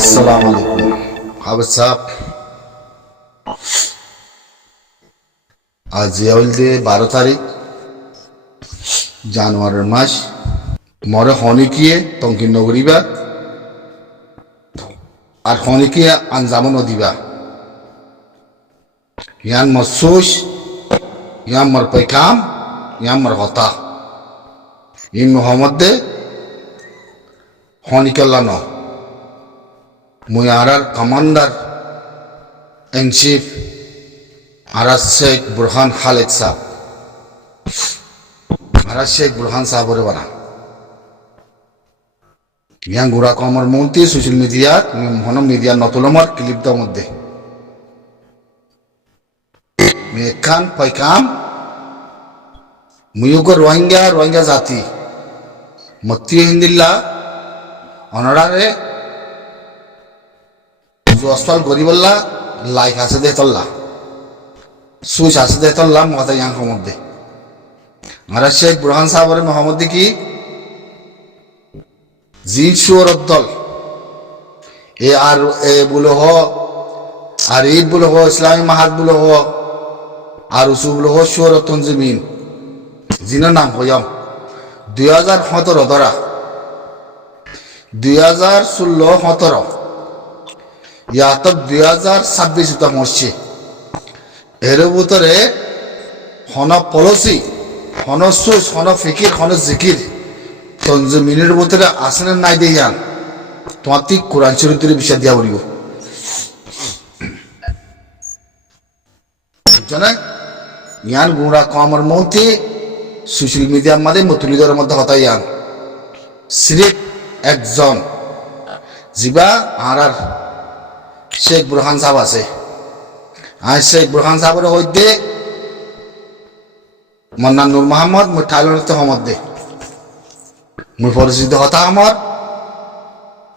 अस्सलाम वालेकुम हाफिज साहब। আজ জিয়াউলদে 12 তারিখ জানুয়ারির মাস মরে হনিকিয়ে তঙ্কিন নগরীবা আর হনিকিয়ে আঞ্জামন দিবা ইয়ান মসুস ইয়ান মর পেকাম ইয়ান মর হতা ইন মোহাম্মদ দে হনিকাল্লা ন মুয়ারার কমান্ডার ইন চিফ আরাজ শেখ বুরহান খালেদ সাহেব আরাজ শেখ বুরহান সাহেবরে বানা ইয়াং গুড়া কমর মন্ত্রী সোশ্যাল মিডিয়া হন মিডিয়া নতুলমর ক্লিপটার মধ্যে মেখান পয়কাম মুয়ুগ রোহিঙ্গা জাতি মত্তি হিন্দিল্লা অনারারে জসফল গরিবল্লা লাইক আছে দে তল্লা সুইচ আছে দে তল্লা মতা ইয়াং মধ্যে আরাজ শেখ বুরহান সাহেবরে মোহাম্মদ কি জিন সুরত দল এ আর এ বলো হ আর ঈদ বলো হ ইসলামী মাহাত বলো হ আর উসু বলো হ সুরত তঞ্জিমিন জিনের নাম হইয়াম 2017 ধরা 2016-17 ইয়া তক 2026 তক মরছে এর ভিতরে হন পলিসি হন সুস হন ফিকির হন জিকির তঞ্জিমিনের ভিতরে আসনে নাই দেয়ান তোমার ঠিক কোরআন শরীফের বিষয় দিয়া বলিব বুঝছেন ইয়ান গুড়া কমর মৌতি সোশ্যাল মিডিয়ার মধ্যে মতুলিদের মধ্যে হতাই ইয়ান সিরিফ একজন জিবা আর শেখ বুরহান সাহেব আছে আর শেখ বুরহান সাহেবের হইতে মন্নান নূর মোহাম্মদ মুঠাইলতে হমদ দে মুই পরিচিত হতা আমার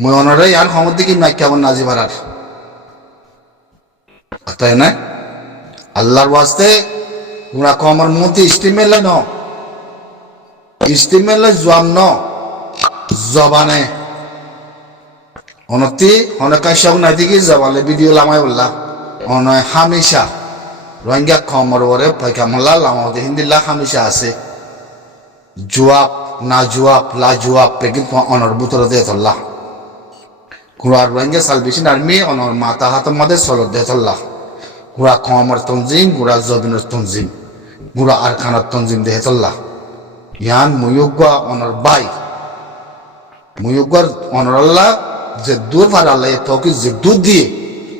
মুই অনরে ইয়ান হমদ দিকে নাই কেমন নাজি ভাড়ার তাই না আল্লাহর ওয়াস্তে গুড়া কমর মন্ত্রী ইস্তিমেলে ন ইস্তিমেলে জোয়াম ন জবানে অনতি অনেকাই সব নাই দিকে জবালে ভিডিও লামাই বললা অনয় হামেশা রোহিঙ্গা কমর বরে পয়কামলা লামাতে হিন্দিল্লা হামেশা আছে জোয়াব না জোয়াব লা জোয়াব পেকিন অনর বুতরে দে তল্লা গুড়া রোহিঙ্গা সালভেশন আর্মি অনর মাতা হাতের মধ্যে সলত দে তল্লা গুড়া কমর তঞ্জিম গুড়া জবিনের তঞ্জিম গুড়া আরকানার তঞ্জিম দে তল্লা ইয়ান মুয়ুগা অনর বাই মুয়ুগর অনর আল্লাহ যে দূর ভার আল্লাহ তোকে যে দুধ দিয়ে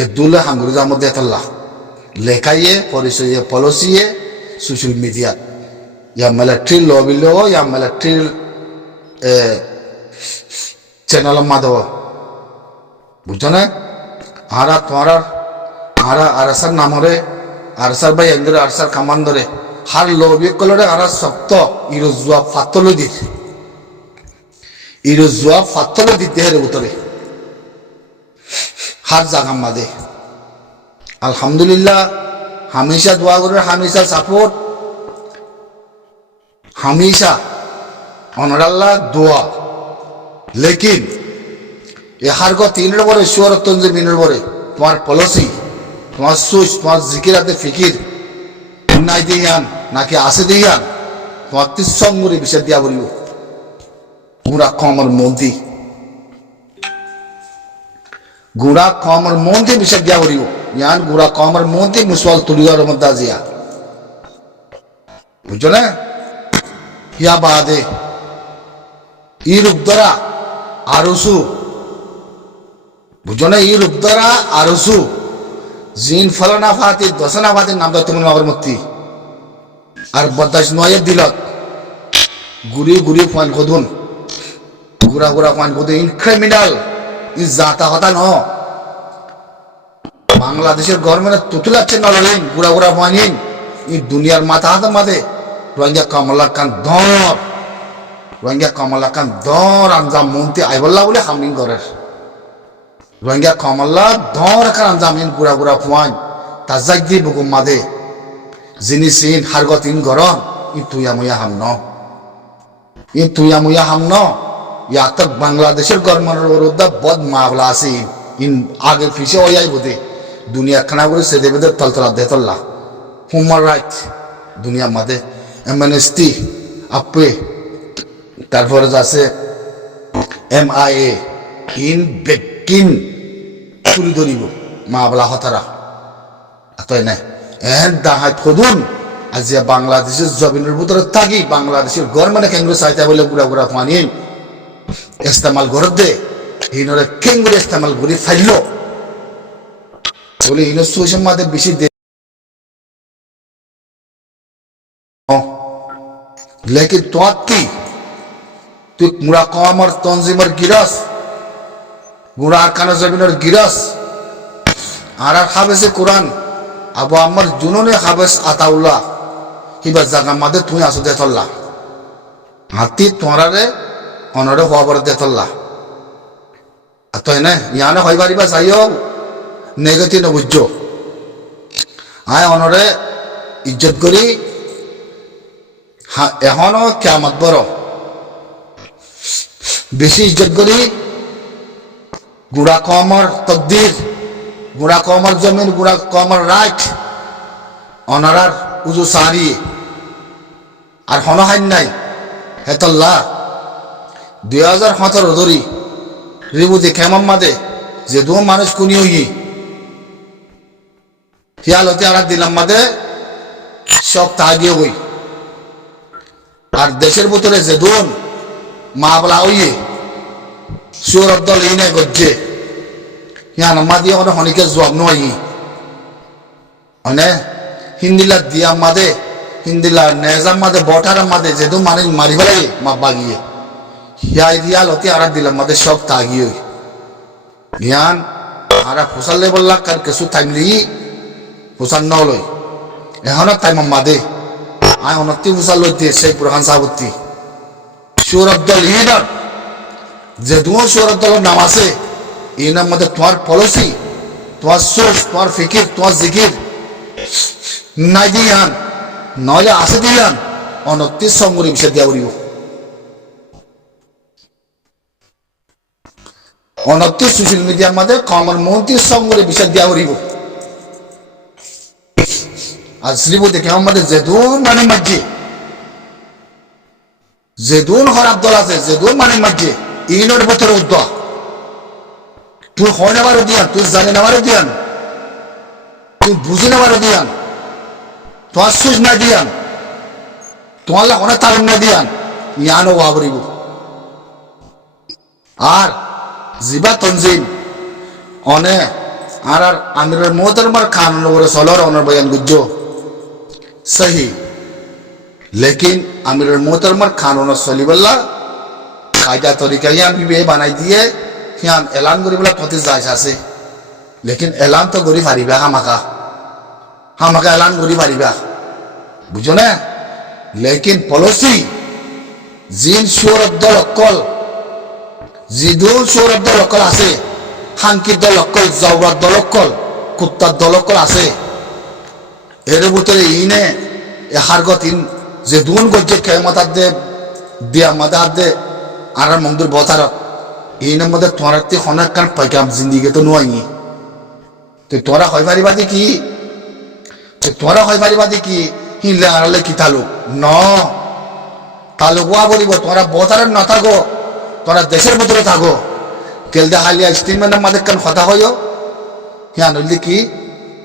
এ দুলে হাঙ্গুরিজার মধ্যে তল্লা লেখাইয়ে পরিচয় পলিসিয়ে সোশ্যাল মিডিয়া या मिलिट्री लॉबी लो या मिलिट्री चैनल माधव बुझो ना आरा तुम्हारा आरा आरसर नाम रे आरसर भाई अंदर आरसर कमांडरे हर लॉबी कलरे आरा सप्त इरोजुआ फातलो दी इरोजुआ फातलो दी तेरे उतरे हर जगह मादे अल्हम्दुलिल्लाह हमेशा दुआ करे हमेशा सपोर्ट हमेशा अनराल्ला दुआ लेकिन ये हर को तीन बड़े शोर तंजीमिনের बड़े तुम्हार पॉलिसी तुम्हार सोच तुम्हार जिकिर आते फिकिर নাই দিয়ান নাকি আছে দিয়ান তোমার তিসঙ্গুরি বিষয় দিয়া বলিব গুড়া কমর মন্দি বিষয় দিয়া বলিব ইয়ান গুড়া কমর মন্দি মুসওয়াল তুলিয়ার মধ্যে আজিয়া বুঝছো না या बादे ई रुपदरा आरुसु बुझो ना ई रुपदरा आरुसु जिन फलाना फाती दसना फाती नाम दा तुमन माबर मुक्ति और बदाश नोये दिलत गुरी फान खोदुन गुरा फान खोदुन इन क्रिमिनल इन जाता होता न बांग्लादेशेर गवर्नमेंट तुतुलाচ্ছে নরলেন গুরা ফানিন ই দুনিয়ার মাথা হাতে মাদে রোহিঙ্গা কমলাকান দর আঞ্জাম মন্ত্রী আইবল্লা বলে হামিং করে রোহিঙ্গা কমলা দর কান আঞ্জাম ইন গুড়া ফুয়ান তাজাক দি বুকুম মাদে জিনিসিন হারগত ইন গরম ই তুইয়া মুয়া হামন ইয়া তক বাংলাদেশের গভর্নমেন্টের বিরুদ্ধে বদ মামলা আছে ইন আগে পিছে ওয়াই বোধে দুনিয়া খানা করে সে দেবে তলতলা দেতল্লা হিউম্যান রাইট দুনিয়ার মাঝে এমএনএসটি আপে তারপরে আছে MIA ইন বেকিন তুলি ধরিব মা বলা হতারা তাই না এহেন দাহাই ফদুন আজ বাংলাদেশের জমিনের ভিতরে থাকি বাংলাদেশের গভর্নমেন্ট কেন্দ্র চাইতে বলে গুড়া গুড়া পানি ইস্তেমাল করে দে ইনরে কেন্দ্র ইস্তেমাল করে ফাইল বলে ইনো সোশ্যাল মাঝে বেশি দে लेकिन তুই মুরা কমর তনজিমর গিরস গুড়া আরকানা জমিনের গিরস আর হাবেসে কোরআন আবু আমার জুনুনে হাবেস আতাউল্লাহ কিবা জায়গা মাঝে তুই আসো দেতল্লা হাতি তোরারে অনরে হওয়ার দেতল্লা তাই না ইয়ানে হয় পারিবা চাইও নেগেটিভ বুঝছ আয় অনরে ইজ্জত করি এখনো কিয়ামত বড় বেশি ইজ্জত করি গুড়া কমর তকদির গুড়া কমর জমিন গুড়া কমর রাইট অনারার উজু সারি আর হনহাইন নাই হেতল্লা 2017 ধরি রিবুদি খেমাম মাদে যে দু মানুষ কুনি হই হিয়ালতি আর দিলাম মাদে সব তাগিয়ে হই আর দেশের ভিতরে যে দুন মা বলা হইয়ে সুরত দল ইনে গজ্জে ইয়ান মাদি অনে হনিকে জবাব নই অনে হিন্দিলা দিয়া মাদে হিন্দিলা নেজাম মাদে বটার মাদে যে দু মানে মারি ফেলাই মা বাগিয়ে হিয়াই রিয়ালতি আর দিলাম মাদে সব তাগিয়ে জ্ঞান আর ফুসালে বললা কার কিছু থাকলি ফুসান নলই এখনো টাইম মাদে আয় অনতি ফুসাল লইতে সেই প্রধান সাবতি সৌরভ দল ইনার যে দু সৌরভ দলের নাম আছে ইনার মধ্যে তোমার পলিসি তোমার সোচ তোমার ফিকির তোমার জিকির নাই দিয়ান নইলে আসে দিয়ান অনতি সঙ্গরি বিষয় দিয়া বলিব অনতি সোশ্যাল মিডিয়ার মধ্যে কমন মন্ত্রী সঙ্গরে বিষয় দিয়া বলিব আর শ্রীবু দেখে আমাদের যেদুন মানে মাঝে যেদুন খারাপ দল আছে যেদুন মানে মাঝে ইনোর ভিতরে উদ্যোগ তুই হয় নেবারও দিয়ান তুই জানি নেবারও দিয়ান তুই বুঝি নেবারও দিয়ান তোমার সুজ না দিয়ান তোমার অনেক তালিম না দিয়ান ইয়ানো ওয়াবরিব আর জিবা তনজিম অনে আর আমিরের মোহতরমার খান ওরে সলর অনর বয়ান গুজ্জো सही लेकिन अमीर मोहतरमर खान सलीबल्ला कायदा तरीका यान भी बनाई दिए यान ऐलान करी बोला कति जायज আছে लेकिन ऐलान तो करी पारिबा हामाका ऐलान करी पारिबा बुझो ना लेकिन पॉलिसी जिन সৌরভ দল অকল জিদুল সৌরভ দল অকল আছে হাঙ্কির দল অকল জাওরাত দল অকল কুত্তার দল অকল আছে এর ভিতরে ইনে হারগত ইন যে দুন গজ্জে কেয়ামত আদে দিয়া মাদা দে আর মন্দির বতার ইনের মধ্যে তোরাতে হনাক কান পাইকাম জিন্দিগি তো নয় তো তোরা হয় পারিবা কি তো তোরা হয় পারিবা কি হিলে আরলে কি তালুক ন তালুক ওয়া বলিব তোরা বতার না থাকো তোরা দেশের ভিতরে থাকো কেলদা হালিয়া স্টিমের মধ্যে কান কথা হইও হিয়া নইলে কি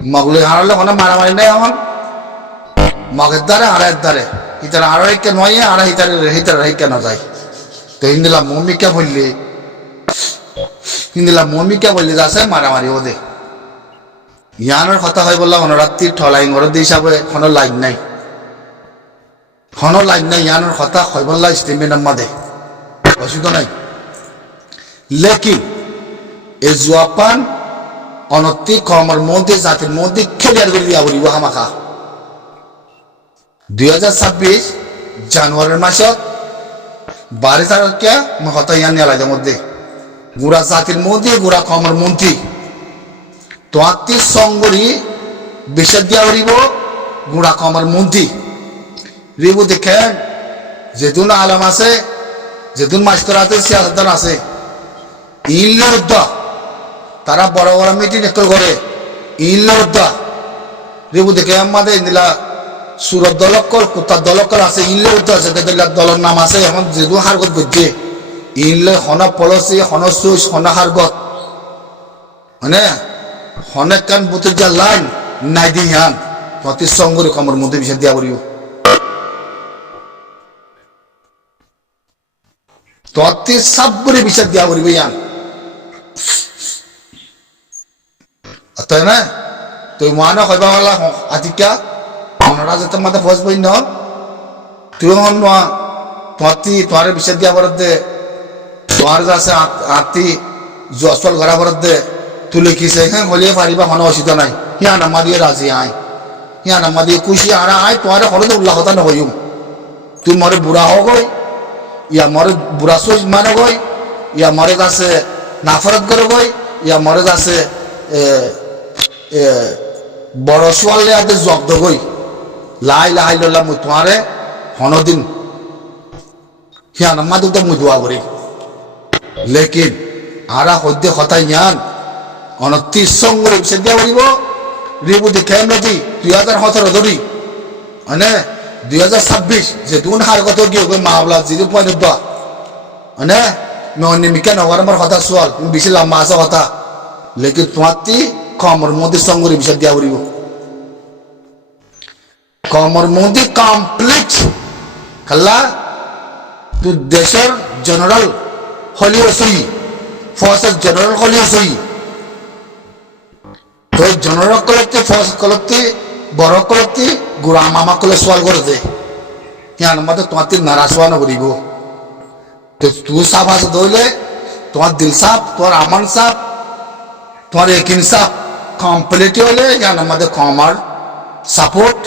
মগলে হারালে কোনো মারামারি নাই এখন মগের দ্বারে আড়াইয়ের দ্বারে ইতার আড়াইকে নয় আর হিতার রাইকে না যায় তো হিন্দিলা মমিকা বললি যাচ্ছে মারামারি ওদের ইয়ানোর কথা হয় বললাম রাত্রির ঠলাই ঘরের হিসাবে কোনো লাইন নাই ইয়ানোর কথা হয় বললা স্টিমের মাঝে অসুবিধা নাই লেকিন এই জুয়াপান অনতি কমর মধ্যে জাতির মধ্যে ক্লিয়ার করে দিয়া বলিব হামাকা 2026 জানুয়ারির মাসত 12 তারিখে মহতা ইয়ান নেলাইদের মধ্যে গুড়া জাতির মধ্যে গুড়া কমর মন্ত্রী তোয়াত্তি সঙ্গরি বিষয় দিয়া বলিব গুড়া কমর মন্ত্রী রিবু দেখেন যেতুন আলম আছে যেতুন মাস্টার আছে সিয়াসতদার আছে ইনলে উদ্যোগ তারা বড় বড় মিটিং করে ইল্লা রেবু দেখে আমাদের ইন্দিলা সুরত দলকল কুত্তার দলকল আছে ইল্লে উঠতে আছে দলের নাম আছে এখন যেদু হারগত করছে ইল্লে হন পলসি হন সুস হন হারগত মানে হনেক কান বুতের যা লাইন নাই দি হান প্রতি সঙ্গরি কমর মধ্যে বিষয় দিয়া করিও ততি সবরে বিষয় দিয়া করিব ইয়ান তাই না তুই মানা কইবা হলা আজিকা মনরা যেতে মাতে ফজ বই ন তুই হন না ততি তোর বিষয় দিয়া বরদে তোর যাচ্ছে আতি জসল ঘরা বরদে তুলে কিসে হ্যাঁ হলিয়ে পারিবা কোনো অসুবিধা নাই হিয়া নামা দিয়ে রাজি আয় হিয়া নামা দিয়ে খুশি আরা আয় তোমার হলে উল্লাহ হতা না হইম তুই মরে বুড়া হো গই ইয়া মরে বুড়া সোজ মানে গই ইয়া মরে যাচ্ছে নাফরত করে গই ইয়া মরে যাচ্ছে বড় সোয়ালে আতে জব্দ গই লাই লাই লল্লা মুই তোমারে হনদিন হিয়া নামা দুটো মুই দোয়া করি লেকিন আরা হদ্দে হতাই জ্ঞান অনতি সঙ্গে বিষয় দিয়া বলিব রিবু দেখেন নদী 2017 ধরি মানে 2026 যে দুন হার কত গিয়ে মামলা 0.2 মানে ননিমিকা নগরমর কথা সোয়াল বেশি লম্বা আছে কথা লেকিন তোমাতি কমর মধ্যে সঙ্গে বিষয় দিয়া বলিব কমর মধ্যে কমপ্লিট খাল্লা তুই দেশের জেনারেল হলিও সই ফোর্সের জেনারেল হলিও সই তো জেনারেল কলতে ফোর্স কলতে বড় কলতে গুড়া মামা কলে সোয়াল করে দে ইয়ান মতে তোমাতে নারাজওয়া না করিব তো তুই সাফ আছে দইলে তোমার দিল সাফ তোমার আমান সাফ তোমার একিন সাফ কমপ্লিট হলে ইয়ান মতে কমার সাপোর্ট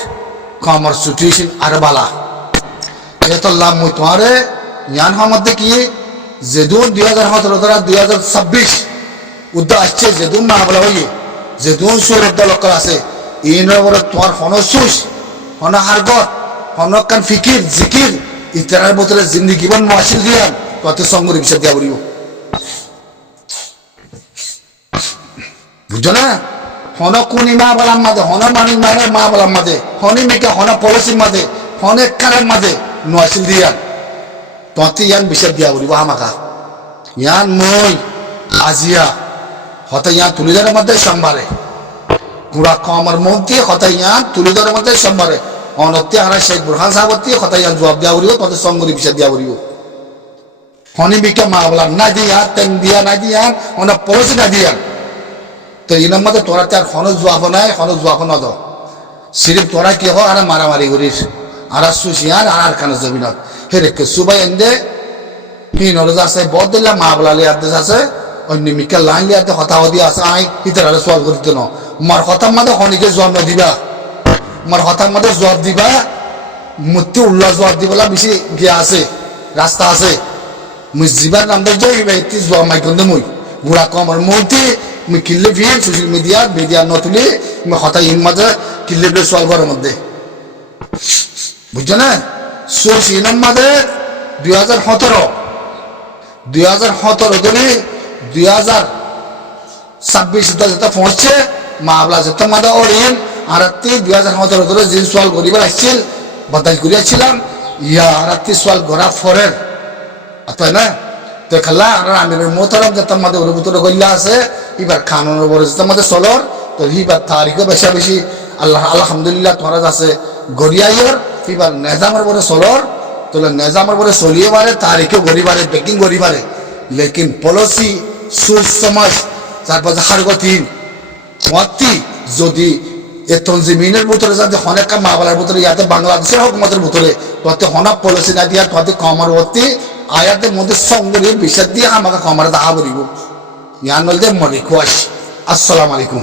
কমার সিচুয়েশন আর বালা এত লাভ মুই তোমারে ইয়ান মধ্যে কি যেদুন 2017 ধরা 2026 উদ্যোগ আসছে যেদুন না বলা হইয়ে যেদুন সুরের দলকল আছে ইনের বড় তোমার হনসুস হন হারগত হনকান ফিকির জিকির ইতার বতরে জিন্দেগি বন মাসিল দিয়ান তত সঙ্গের বিষয় দিয়া বলিও বুঝছো না হন কোনি মা বলাম মাদে হন মানি মারে মা বলাম মাদে হনি মেকে হন পলিসি মাদে হনে কারের মাদে নয়াসিল দিয়ান তত ইয়ান বিষয় দিয়া বলিব আমাকা ইয়ান মই আজিয়া হতে ইয়ান তুলিদারের মধ্যে সম্ভারে গুড়া কমর মধ্যে হতে ইয়ান তুলিদারের মধ্যে সম্ভারে অনত্যে আরা শেখ বুরহান সাহাবতী হতে ইয়ান জবাব দিয়া বলিব তত সঙ্গরি বিষয় দিয়া বলিব হনি বিকে মা বলা না দিয়া তেন দিয়া না দিয়া অন পলসি না দিয়া তো ইনার মধ্যে তোরা তার হন জবাব নাই হন জবাব না দাও সিরিফ তোরা কি হো আর মারামারি করিস আর সুশিয়ান আর কানে জমিনত হেরে কে সুবাই এন্দে হি নরজ আছে বহুত দিলা মা বলালি আদেশ আছে অন্য মিকা লাইন লিয়াতে হতা হদি আছে আই ইতার আর সওয়াল করিতে ন মার হতার মধ্যে হনিকে জন্ম দিবা মার হতার মধ্যে জবাব দিবা মুতি উল্লাহ জবাব দিবলা বেশি গিয়া আছে রাস্তা আছে মুই জিবার নাম দে যাই বেতি জবাব মাই গন্দ মুই গুড়া কমর মধ্যে মুই কিল্লে ভিন সোশ্যাল মিডিয়া নতুলি মুই হতা ইন মাঝে কিল্লে বে সওয়াল করার মধ্যে বুঝছো না সোশ্যাল মাঝে 2017 ধরে 2026 যেটা পৌঁছছে মামলা যেটা মাদা ওরিন আর 2017 ধরে যে সোয়াল করিবার আসছিল বদাই করিয়াছিলাম ইয়া আর সোয়াল গড়া ফরের তাই না তো খালা আর আমিরের মোহতারাম যেটা মাদে ওর ভিতরে গল্লা আছে এবার খানের বড় যেটা মাদে চলর তো এবার তারিখও বেশা বেশি আল্লাহ আলহামদুলিল্লাহ তোমার আছে গড়িয়াইর এবার নেজামের বড় চলর তোলে নেজামের বড় চলিয়ে পারে তারিখও গড়ি পারে বেকিং গড়ি পারে লেকিন পলিসি সুর সমাজ তারপর হারগতিন মতি যদি এ তনজিমিনের ভিতরে যাতে অনেক মা বলার ভিতরে ইয়াতে বাংলাদেশের হুকুমতের ভিতরে তোতে হনা পলিসি না দিয়া তোতে কমার অতি আয়াতের মধ্যে সঙ্গে বিষয় দিয়ে আমাকে কমার দাহা বলিব ইয়ান বলতে মনে খুয়াশ আসসালামু আলাইকুম